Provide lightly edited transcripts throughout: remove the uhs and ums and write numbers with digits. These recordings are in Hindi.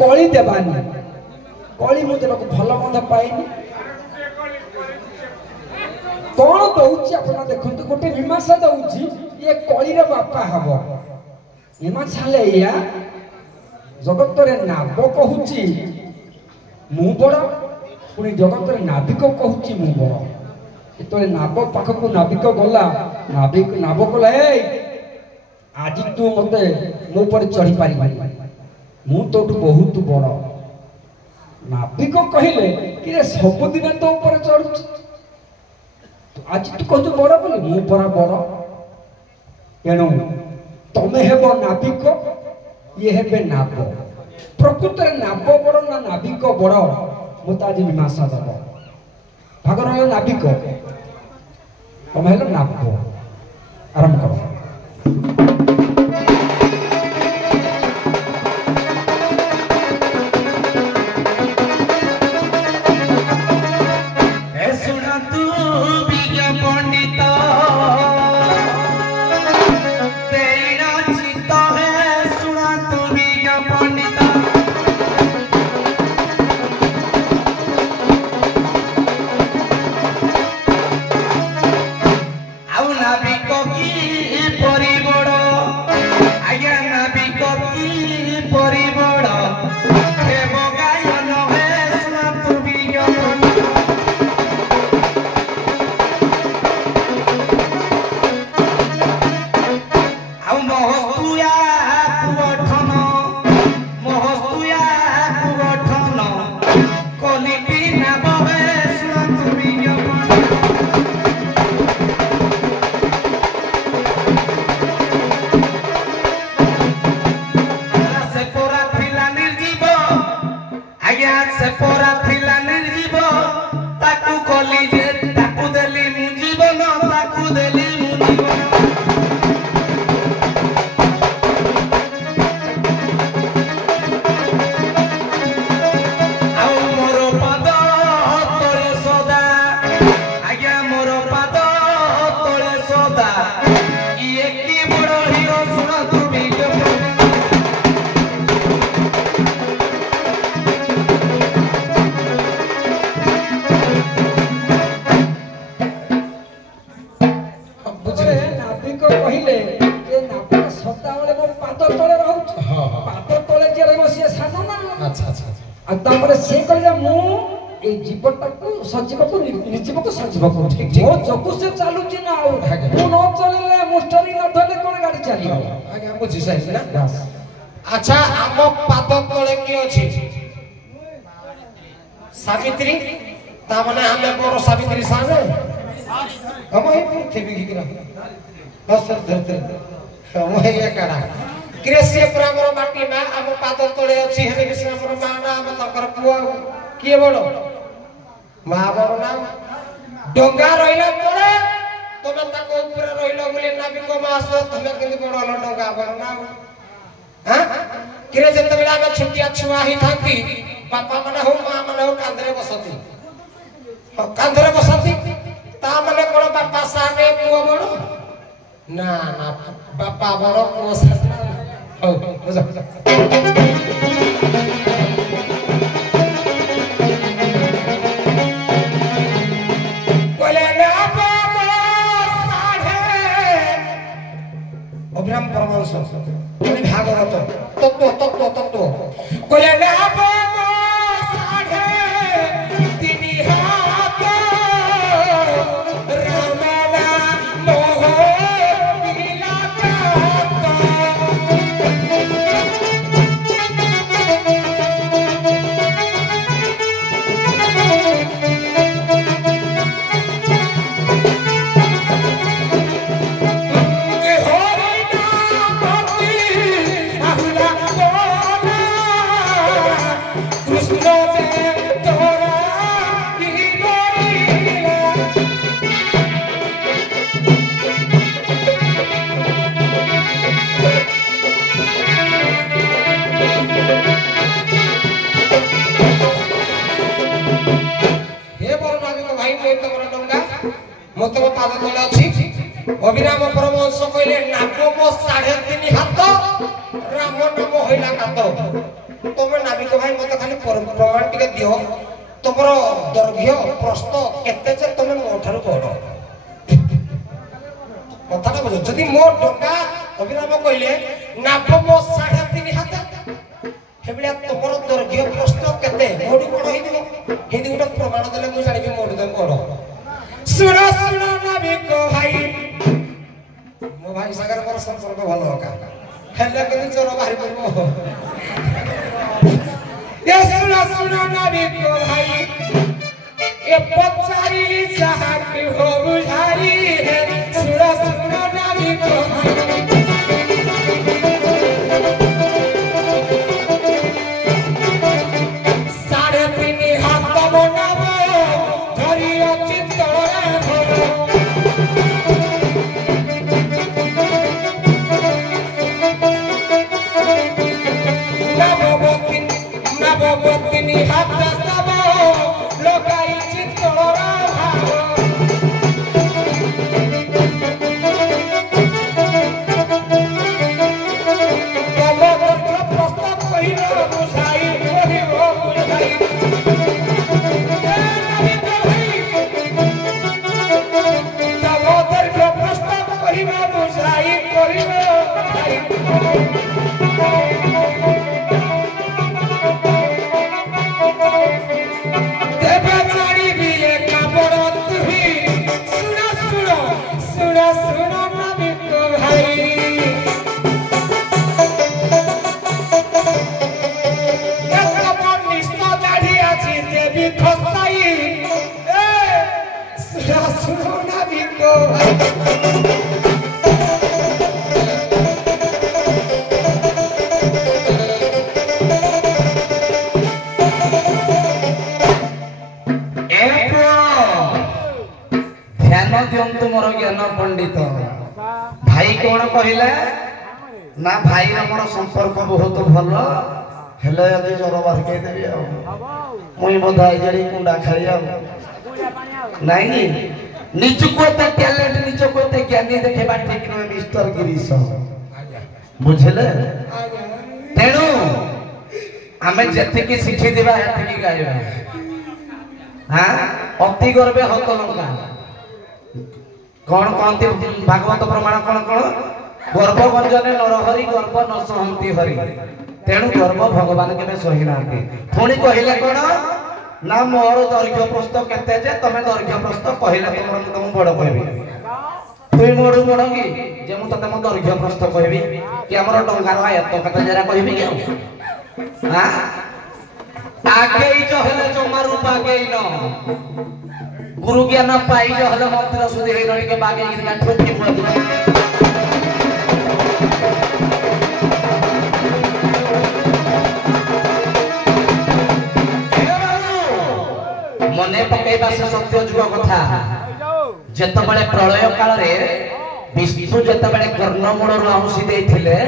कली देवानी कली मुझे भल मंद पाइनि कौन दौची आप देखते गोटे मीमांसा दौची ये कली बापा हम मीमांसा या जगत नाब कहूँ मु बड़ पुणी जगत नाविक कहूँ मु बड़ जो नाब पाखक नाविक गला नाविक नाब कहला आज तू मत मो पर चढ़ी पार मु तो बहुत बड़ नाविक कहले कि सबुदिन तो ऊपर चढ़ु आज तू कहु बड़ बोली मु परा बड़ तेणु तमें हेब नाविक ये हेबे नाब प्रकृत नाब बड़ ना नाविक बड़ मत आज मीमांसा दब भाग रहा नाविक तमें हेल नाब आरंभ कर सजीव को निर्जीव को सजीव को मो जगु से चलुची ना मु न चलिले मुस्टरी न धले कोन गाड़ी चलियो आगे बुझी सही ना अच्छा आम पाद तले की अछि सावित्री ता माने हमें मोर सावित्री साने हम ही पृथ्वी की गिरा बस धरते हम ही एकड़ा कृषि प्रामर माटी में आम पाद तले अछि हेले कि हमर माना हम तकर पुआ किए बडो महाबर नाम डोंगा रहिला परे तमे ताको ऊपर रहिला बोले नाविक मास तमे केंदी बडल डोंगा बर नाम हां किरे जते बेला में छुटिया छुआ ही थाकी बापा माने हो मां माने हो कांधरे बसती हो कांधरे बसती ता माने कोन बापा साने पुओ बडो ना ना बापा बडो पुओ साने हो बुझा अभिराम परमहंस भागवत तत्व तत्व तत्व कोले ना साढ़े तिनी हाथ रामना मोह पीला मत पाद तले अछि अभिराम परमहंस कहले नाम मो 3.5 हाथ राम नाम होइला कात तमे नाविक भाई मत खाली प्रमाण टिके दियो तुमरो दर्घ्य प्रस्थ केते जे तुम मो ठाରୁ बड़ कथाटा बुझ जदि मो डोका अभिराम कहले नाभ मो 3.5 हाथ हेबलिया तुमरो दर्घ्य प्रस्थ केते मोडू बड़ होई दिबो हिंदी गुटा प्रमाण देले मु जानिबी मोडू दम बड़ सुनो सुनो नाविक भाई मो भाई सागर पर संपर्क भलो का हेले के चोर बाहरी पड़बो ये सुनो सुनो नाविक भाई ये पचारी जहां की हो बुझारी है सुनो सुनो नाविक भाई 3.5 हाथ बनाबो धरियो चितोरा भरो नवबोतिनी हाथ दसबो लोकाई चितोरा भारो प्रस्ताव कहिरो बुझाई कहिरो बुझाई प्रस्ताव कहिरो बुझाई कहिरो बुझाई मोर ज्ञान पंडित भाई कौन कहला ना भाई मोर संपर्क बहुत भल हेले यदि जर बारके देबी मुई बधाई जड़ी कुंडा खाई नहीं निजको ते टैलेंट निजको ते ज्ञानी देखेबा ठीक न मिस्टर गिरीश बुझले तेणु आमे जति की शिक्षी देबा हति की गायबा हां अति गर्वे हत लंका कौन कहते भागवत प्रमाण कौन कौन गर्भ गंजने नरहरि गर्भ न सहंती हरि तेणु गर्भ भगवान के सही नांती पुणी कहले कौन ना मोर दैर्घ्य प्रस्थ केते जे तमे दैर्घ्य प्रस्थ कहले तुम बड़ कहबी तुई मोडू बड़ की जे मु तते मो दैर्घ्य प्रस्थ कहबी कि हमर डंगार आयत कथा जरा कहबी कि हां आगे जो हेले जमारू बागे न गुरु ज्ञान पाई जो हले मंत्र सुधी हे रही के बागे गिरगा ठोकी मुआ मने पकेबा से सत्य जुग कथा जत बळे प्रलय काल रे विष्णु जत बळे कर्णमूल रो औषधि देथिले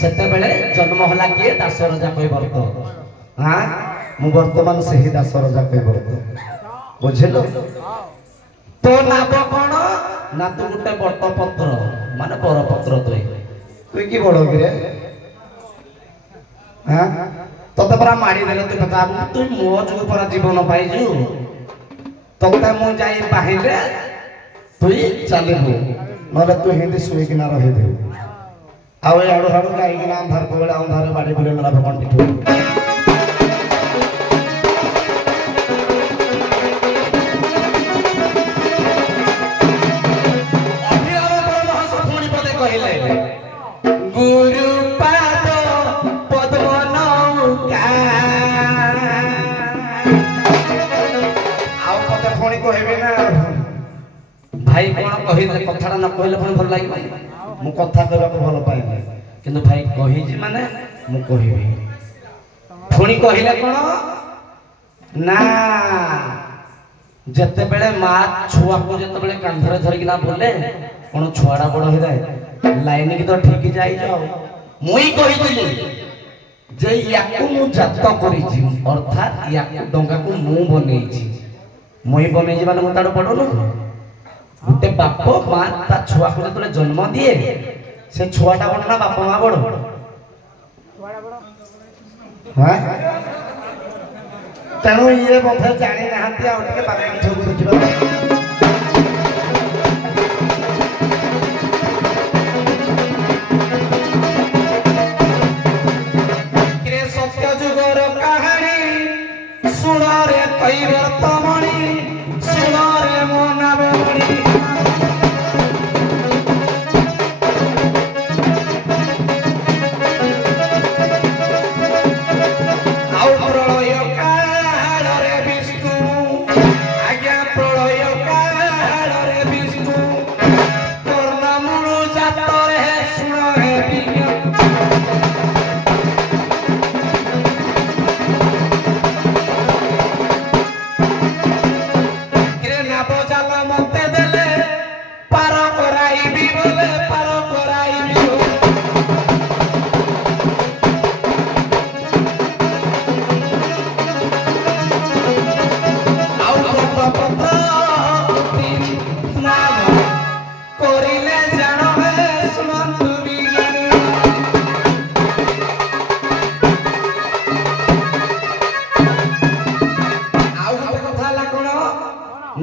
सेते बळे जन्म होला के दास राजा कहि बरतो हां मु वर्तमान सही दास राजा कहि बरतो बुझलो तो नाम कौन ना तू गोटे बट पत्र माने बर पत्र तुई की बड़ गिरे हां तते परा माडी देले तू बता तू मो जो परा जीवन पाइजु तते मु जाई बाहिले तुई चलेबु नले तू हिंदी सुई कि ना रहे दे आवे आडो हाडो गाई कि नाम धर कोबेला अंधार बाडी बोले मला भगवान टिठू गुरु पाद पद्म नौका आउ पते फोनी कहबे ना भाई कोन कहिले कथाटा न कहले फोन भल लागि भाई मु कथा कहबा को भल पाइ किंतु भाई कहि जे माने मु कहिबी फोनी कहिले कोन ना जते बेले मा छुआ को जते बेले कांधरे धरि ना बोले कोन छुआडा बड़ हो जाए लाइन की तो ठीक जाई जाओ मुई कहितली जे याकु मु जात करी छी अर्थात याकु डंगा को मु बनेई छी मुई बनेई छी माने मु ताडो पडो न गुटे बाप मां ता छुआ को जतले जन्म दिए से छुआटा बड़ ना बाप मां बड़ ତେଣୁ ଇଏ ବୋଧେ ଜାଣିନାହାନ୍ତି ଆଉ ଟିକେ ପାଖରେ ସବୁ ଦେଖିବା ସତ୍ୟ ଯୁଗର କାହାଣୀ ଶୁଣରେ କୈବର୍ତ୍ତମଣି ଶୁଣରେ ମୋ ନାମମଣି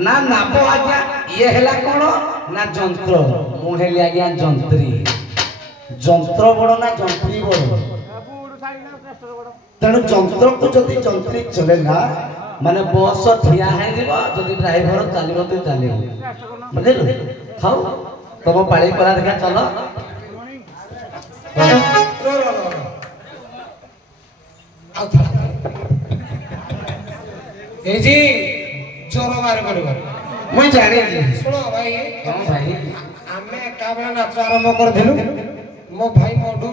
ना नाप आज्ञा ये हेला कोन ना जंत्र मु हेली आज्ञा जंत्री जंत्र बड़ ना जंत्री बड़ तेणु जंत्र को जदि जंत्री चले ना माने बस ठिया है दिबो जदि ड्राइवर चलिबो तो चलिबो बुझिलु खाओ तुम पाड़ी परा देखा चलो ए जी चोर मार पड़ो मुई जाने सुनो भाई हां भाई आमे काबला नाच आरंभ कर देलु मो भाई मोडू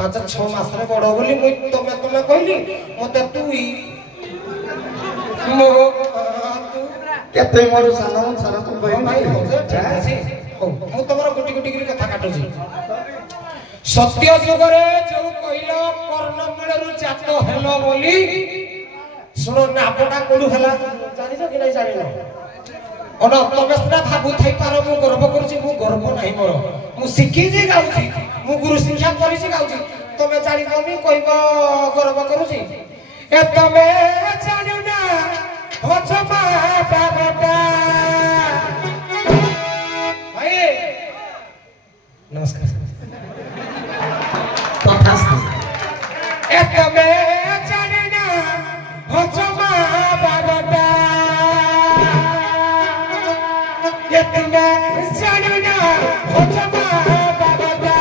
5-6 मास रे बड़ बोली मुई तमे कहली मते तू मो केते मोर सानो सारा तुम भाई भाई हो जे ठीक अछि मु तमरो गुटी गुटी करी कथा काटुजी सत्य जुगरे जो कहिलो कर्णमूलरु जात हेलो बोली सुनो नापटा कोडु हला जानिছো कि नहीं जानिनो ओनो तमे सना भाबु थाई पारो मु गर्व करूची मु गर्व नाही मोर मु सिखी जे गाउची मु गुरु शिक्षा करिसी गाउची तमे जानि कोनी कहबो गर्व करूची ए तमे जानु ना हो छमा बाबा भाई नमस्कार तथास्तु ए तमे जानु ना हो छमा बाबा ये तमे जानु ना हो छमा बाबा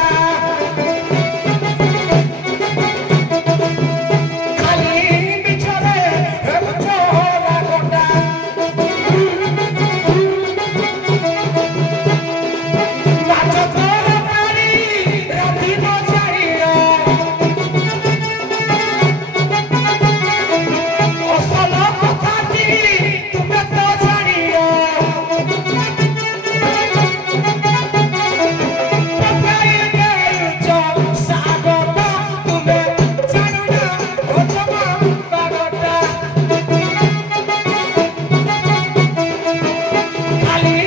खाली बिछरे छोला गोटा नाच तोर पारी राती बजाइयो असल कथाटी तुमे तो जानियो पकाई देउचो सागता तुमे जानु ना हो छमा बागटा खाली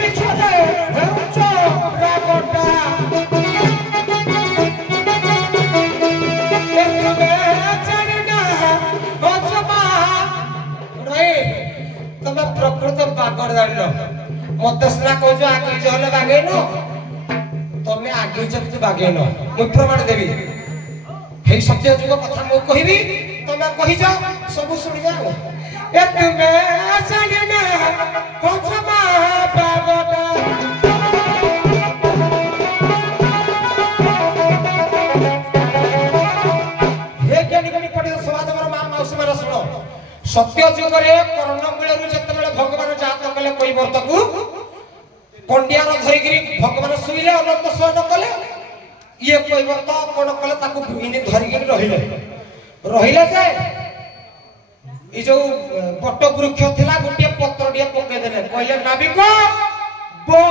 बिछरे छोला गोटा तमे प्रकृत बागड़ जान मत सिना कह आगे जहले बागेन तमे आगे जब बागेन मु प्रमाण देवी हे सत्य जुग कथा मु कहबी तमे कहि जाओ सब सुनि जाओ ए तुमे जाने ना होछमा बागड़ा हे ज्ञानी गणी पढ़ियो समाज हमर मां मौसी मारा सुनो सत्य जुगरे कर्णमूलरु जतबेले भगवान जात कले कोई वर्तकु पंडियार धरिगिरी भगवान सुइले अनंत सोन कले ये कोई वर्त कोन कले ताकु इने धरिगिरी रहिले से ई जो बट वृक्ष थिला गोटे पत्र दिए पके देले कहले नाविक बो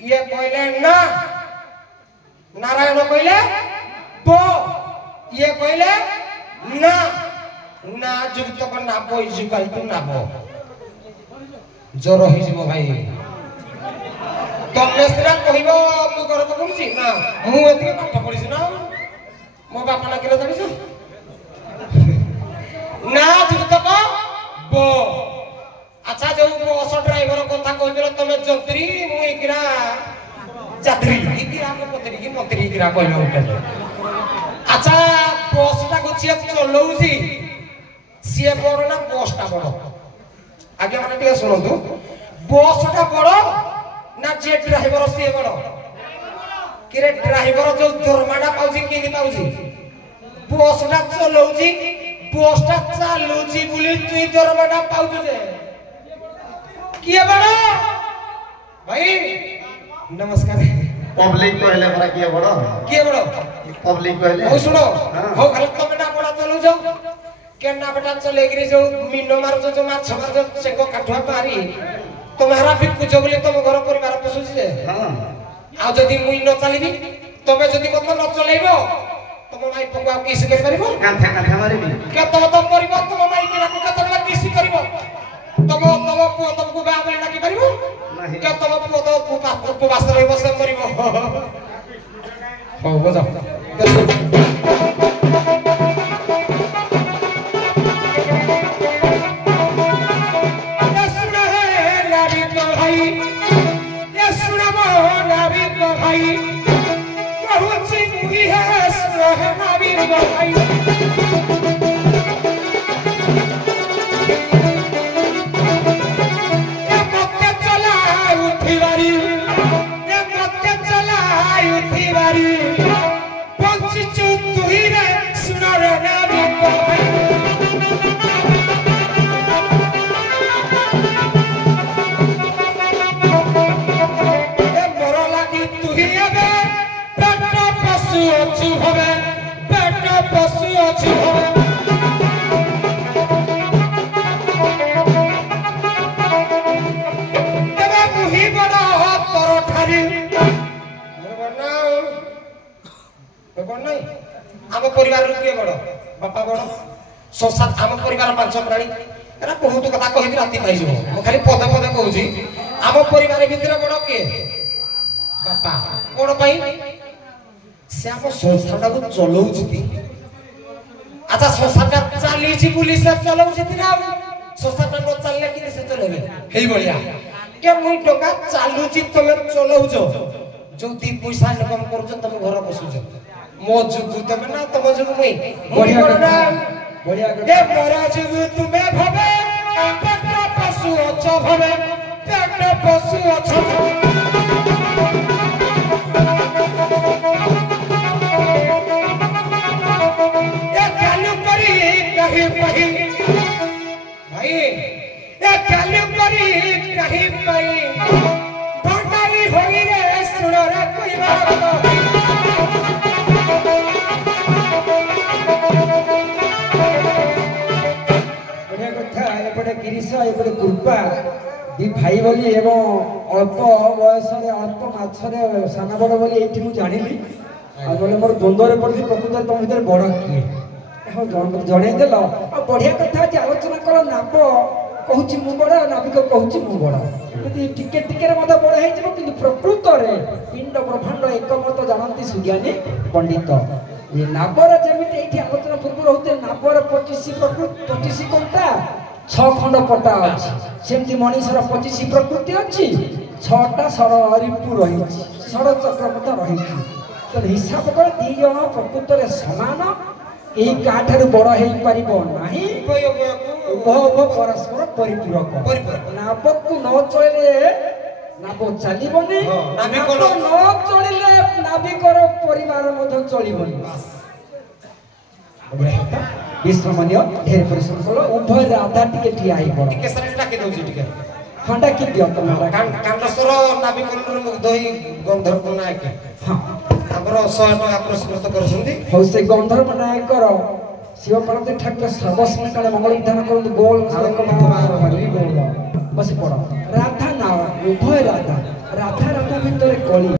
ये कहले ना नारायण कहले बो ये कहले ना ना जुक्त को नाबो इजुकाल तू नाबो जोर होई जिवो भाई तमे सेरा कहिबो मु गर्व करूची ना मु एति पाठ पढिছি ना ମୋ ବାପା ନା କିରେ ଜାଣିଛ ନା ଯୁକ୍ତକ ବ ଆଚ୍ଛା ଯୋଉ ବସ ଡ୍ରାଇଭର କଥା କହିଥିଲ ତମେ ଯନ୍ତ୍ରୀ ମୁଁ ଏକିରା ଯାତ୍ରୀ ଏକିରା ଆମ ପତ୍ରୀ କି ମନ୍ତ୍ରୀ ଏକିରା କହିଲ ଗୋଟେ ଆଚ୍ଛା ବସଟାକୁ ଯିଏ ଚଲଉଛି ସିଏ ବଡ ନା ବସଟା ବଡ ଆଜ୍ଞା ମାନେ ଟିକେ ଶୁଣନ୍ତୁ ବସଟା ବଡ ନା ଯିଏ ଡ୍ରାଇଭର ସିଏ ବଡ କିରେ ଡ୍ରାଇଭର ଯୋଉ ଦରମାଟା ପାଉଛି କେମିତି ପାଉଛି ବସଟା ଚଲଉଛି ବସଟା ଚାଲୁଛି ବୋଲି ତୁଇ ଦରମାଟା ପାଉଛୁ ଯେ किए बड़ा भाई नमस्कार पब्लिक कहले परा किए बड़ किए बड़ा पब्लिक कहले हो सुनो हो खाली तमे ना बड़ा चलू जाओ केना बेटा चले गिरी जो मीनो मार जो माछ मार जो सेको काठवा पारी तुम्हारा भी कुछ बोले तुम घर परिवार पोसुची जे हां आ जदी मुई न चलीबी तमे जदी मत न चलेबो तुम माई पकवा किस कर परिबो काठा काठा मारिबी के तुम तो परिबो तुम माई के को तमे किस करबो तम पुओ तुमको गाँ बोले डाकी पार क्या तुम पुओ तो उपवास रही से मर बजाओ आम परिवार किए बड़ बापा बड़ संसार आम परिवार 5 प्राणी एरा बहुत कथा कहि राति पाई जो म खाली पदे पदे कहूची आम परिवार भितर बड़ किए बापा कोन पई से आम संसारटा को चलौची अच्छा संसारटा चाली छी पुलिस चलौची ना संसारटा न चलले कि से चलेबे हेई बढिया के मुई टका चालूची तमे चलौजो जो 2 पैसा इनकम करजो तमे घर बसुजो मो जुगु तमे ना तमे जुगु मुई बढ़िया ए मोरा जुगु तुमे भवे पेट पशु अछ भवे पेट पशु अछ ए चालू करी कहीं पही भाई ए चालू करी कहीं पही भंडारी होई रे सुनो रे कोई बात एपटे कृपा दी भाई बोली एवं अल्प बयस अल्प मछरे साना बड़ बोली ये जानिली बोले मोर द्वंद्व पड़ी प्रकृत तुम भर बड़ किए जनईदेल बढ़िया कथा आलोचना कर नाप कहूँ मु बड़ नाविक कहूँ मु बड़ टिके टिके बड़ हो प्रकृत में पिंड ब्रह्मांड एकमत जानती सुज्ञानी पंडित ये नाबर जमी ये आलोचना पूर्व होते नाबर 25 कंटा 6 खंड पटा अच्छी सेमती मनीषर 25 प्रकृति अच्छी 6टा षड़रिपु रही षड़चक्र रही हिसाब कर 2 जन प्रकृत में समान यही काठार बड़ हो पार ना उभय परस्पर परिपूरक नाव को न चले नाव चलबनी नाविक न चलिले नाविकर परिवार चलबनी विश्रमणीय ढेर परिश्रम करो उभय राधा टिके ठिया ही पड़ टिके सर डाके दउची टिके हां डाके दियो तुम्हारा कांडसर नाविकरण मुग्ध ही गंधर्व नायक हां हमरो 100 टका पुरस्कृत करछुंदी हो से गंधर्व नायक करो शिव पार्वती ठाकुर सर्वस्व काले मंगल विधान करंतु गोल नायक मारी गोल बस पड़ राधा ना उभय राधा राधा राधा भितर कली